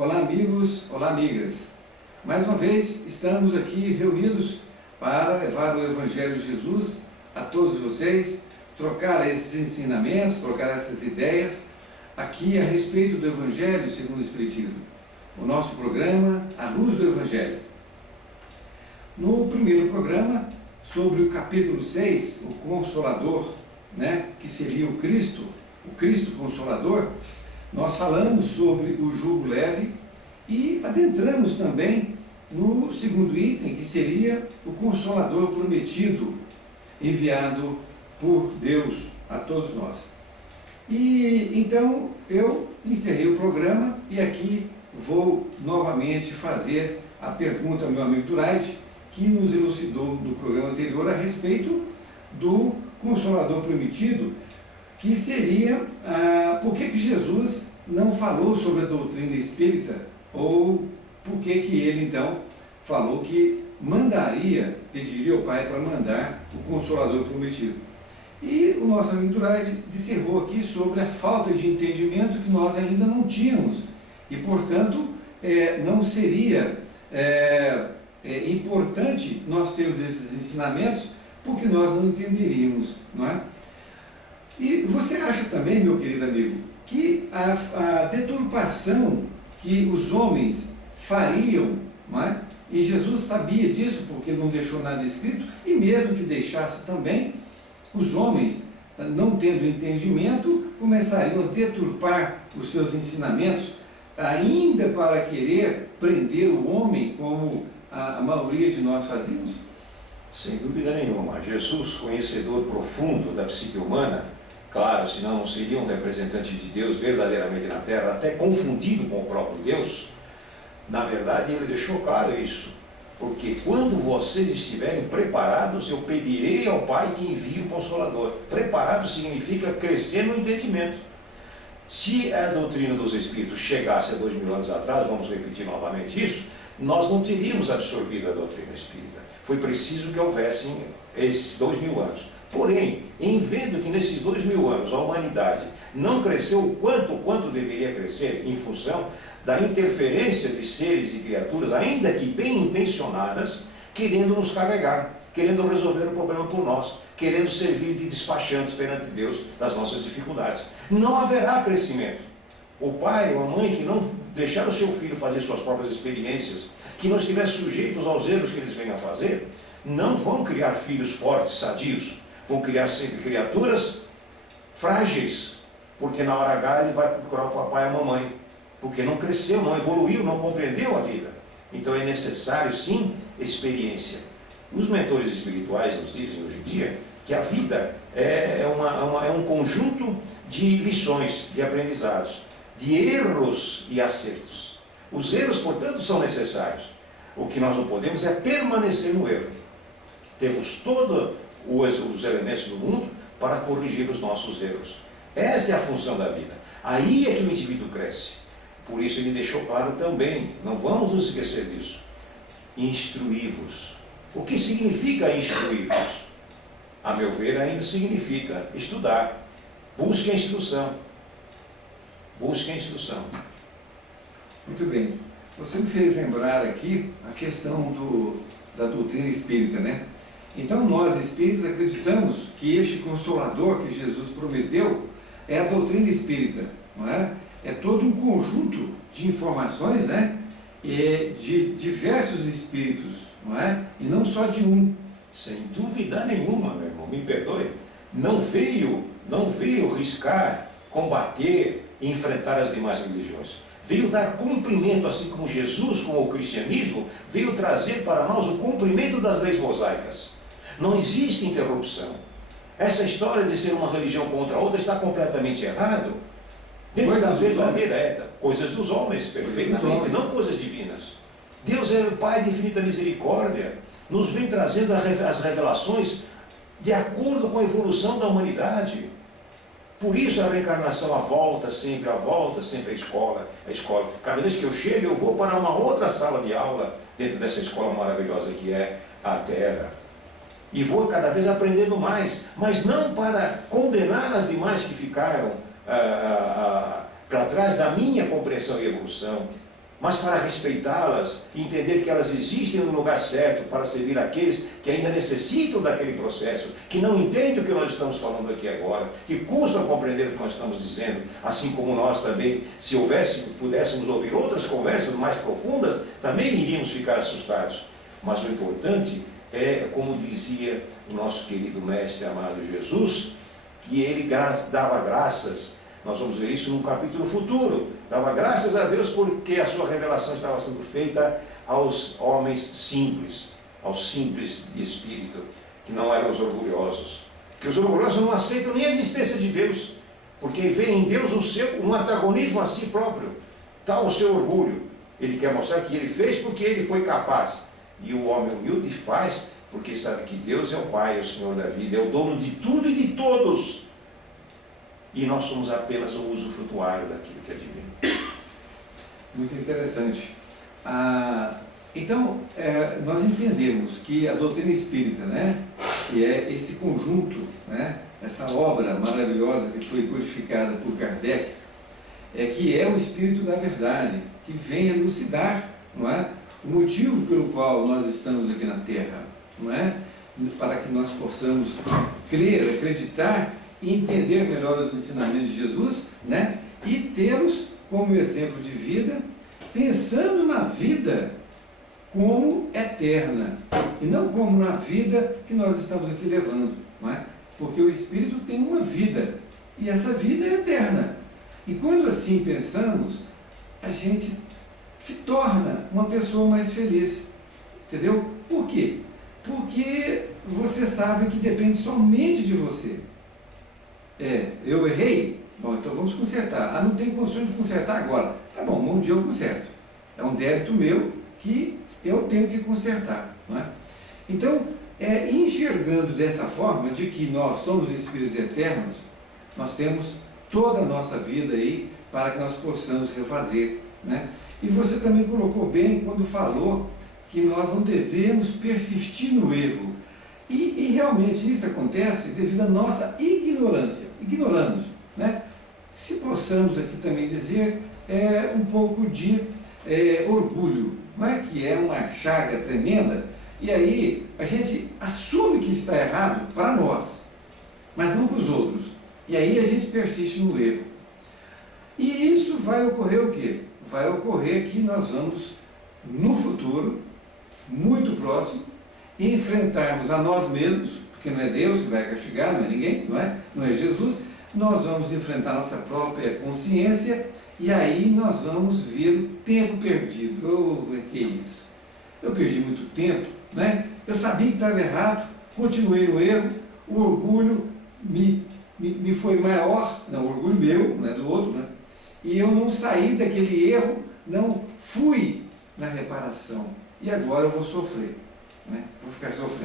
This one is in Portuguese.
Olá amigos, olá amigas. Mais uma vez estamos aqui reunidos para levar o Evangelho de Jesus a todos vocês, trocar esses ensinamentos, trocar essas ideias aqui a respeito do Evangelho segundo o Espiritismo. O nosso programa, A Luz do Evangelho. No primeiro programa, sobre o capítulo 6, o Consolador, que seria o Cristo Consolador, nós falamos sobre o jugo leve e adentramos também no segundo item, que seria o Consolador prometido, enviado por Deus a todos nós. E então eu encerrei o programa e aqui vou novamente fazer a pergunta ao meu amigo Duraide, que nos elucidou no programa anterior a respeito do Consolador prometido, que seria por que Jesus não falou sobre a doutrina espírita, ou por que ele então falou que pediria ao Pai para mandar o Consolador prometido. E o nosso amigo Duraide disserrou aqui sobre a falta de entendimento que nós ainda não tínhamos, e portanto não seria importante nós termos esses ensinamentos, porque nós não entenderíamos, não é? E você acha também, meu querido amigo, que a deturpação que os homens fariam, não é? E Jesus sabia disso porque não deixou nada escrito, e mesmo que deixasse também, os homens, não tendo entendimento, começariam a deturpar os seus ensinamentos, ainda para querer prender o homem, como a maioria de nós fazíamos? Sem dúvida nenhuma. Jesus, conhecedor profundo da psique humana, claro, senão não seria um representante de Deus verdadeiramente na Terra, até confundido com o próprio Deus. Na verdade, ele deixou claro isso, porque quando vocês estiverem preparados, eu pedirei ao Pai que envie o Consolador. Preparado significa crescer no entendimento. Se a doutrina dos Espíritos chegasse a 2000 anos atrás, vamos repetir novamente isso, nós não teríamos absorvido a doutrina espírita. Foi preciso que houvessem esses 2000 anos. Porém, em vendo que nesses 2000 anos a humanidade não cresceu o quanto deveria crescer em função da interferência de seres e criaturas, ainda que bem intencionadas, querendo nos carregar, querendo resolver o problema por nós, querendo servir de despachantes perante Deus das nossas dificuldades. Não haverá crescimento. O pai ou a mãe que não deixar o seu filho fazer suas próprias experiências, que não estiver sujeitos aos erros que eles venham a fazer, não vão criar filhos fortes, sadios, vão criar sempre criaturas frágeis, porque na hora H ele vai procurar o papai e a mamãe, porque não cresceu, não evoluiu, não compreendeu a vida. Então é necessário sim experiência. Os mentores espirituais nos dizem hoje em dia que a vida é um conjunto de lições, de aprendizados, de erros e acertos. Os erros, portanto, são necessários. O que nós não podemos é permanecer no erro. Temos todos os elementos do mundo para corrigir os nossos erros. Esta é a função da vida. Aí é que o indivíduo cresce. Por isso ele deixou claro também, não vamos nos esquecer disso, instruí-vos. O que significa instruí-vos? A meu ver, ainda significa estudar. Busque a instrução. Busque a instrução. Muito bem. Você me fez lembrar aqui a questão da doutrina espírita, Então nós espíritas acreditamos que este Consolador que Jesus prometeu é a doutrina espírita, não é? É todo um conjunto de informações, de diversos espíritos, não é? E não só de um. Sem dúvida nenhuma, meu irmão, me perdoe. Não veio riscar, combater e enfrentar as demais religiões. Veio dar cumprimento, assim como Jesus, com o cristianismo, veio trazer para nós o cumprimento das leis mosaicas. Não existe interrupção. Essa história de ser uma religião contra a outra está completamente errado. Dentro da verdadeira coisas dos homens, perfeitamente, não coisas divinas. Deus é o Pai de infinita misericórdia, nos vem trazendo as revelações de acordo com a evolução da humanidade. Por isso a reencarnação, a volta sempre à escola, Cada vez que eu chego, eu vou para uma outra sala de aula, dentro dessa escola maravilhosa que é a Terra. E vou cada vez aprendendo mais, mas não para condenar as demais que ficaram para trás da minha compreensão e evolução. mas para respeitá-las, entender que elas existem no lugar certo para servir aqueles que ainda necessitam daquele processo, que não entendem o que nós estamos falando aqui agora, que custam compreender o que nós estamos dizendo, assim como nós também, se pudéssemos ouvir outras conversas mais profundas, também iríamos ficar assustados. Mas o importante é, como dizia o nosso querido mestre amado Jesus, que ele dava graças. Nós vamos ver isso num capítulo futuro. Dava graças a Deus porque a sua revelação estava sendo feita aos homens simples, aos simples de espírito, que não eram os orgulhosos. Porque os orgulhosos não aceitam nem a existência de Deus, porque vê em Deus um antagonismo a si próprio. Tal o seu orgulho. Ele quer mostrar que ele fez porque ele foi capaz. E o homem humilde faz porque sabe que Deus é o Pai, é o Senhor da vida, é o dono de tudo e de todos. E nós somos apenas o usufrutuário daquilo que é divino. Muito interessante. Então, nós entendemos que a doutrina espírita, né, que é esse conjunto, né, essa obra maravilhosa que foi codificada por Kardec, que é o Espírito da Verdade, que vem elucidar, não é, o motivo pelo qual nós estamos aqui na Terra, não é, para que nós possamos crer, acreditar e entender melhor os ensinamentos de Jesus, né, e tê-los como exemplo de vida, pensando na vida como eterna, e não como na vida que nós estamos aqui levando, não é? Porque o Espírito tem uma vida, e essa vida é eterna. E quando assim pensamos, a gente se torna uma pessoa mais feliz, entendeu? Por quê? Porque você sabe que depende somente de você. Eu errei? Bom, então vamos consertar. Não tem condições de consertar agora. Tá bom, um dia eu conserto. É um débito meu que eu tenho que consertar, não é? Então, enxergando dessa forma, de que nós somos espíritos eternos, nós temos toda a nossa vida aí para que nós possamos refazer, né? E você também colocou bem quando falou que nós não devemos persistir no erro. E realmente isso acontece devido à nossa ignorância. Ignoramos, né? Se possamos aqui também dizer, um pouco de orgulho, não é? Que é uma chaga tremenda, e aí a gente assume que está errado para nós, mas não para os outros. E aí a gente persiste no erro. E isso vai ocorrer o quê? Vai ocorrer que nós vamos, no futuro, muito próximo, enfrentarmos a nós mesmos, porque não é Deus que vai castigar, não é ninguém, não é Jesus. Nós vamos enfrentar nossa própria consciência, e aí nós vamos ver o tempo perdido. Que é isso? Eu perdi muito tempo, né? Eu sabia que estava errado, continuei no erro, o orgulho me foi maior, não, o orgulho meu, não é do outro, né? E eu não saí daquele erro, não fui na reparação. E agora eu vou sofrer, né? Vou ficar sofrendo.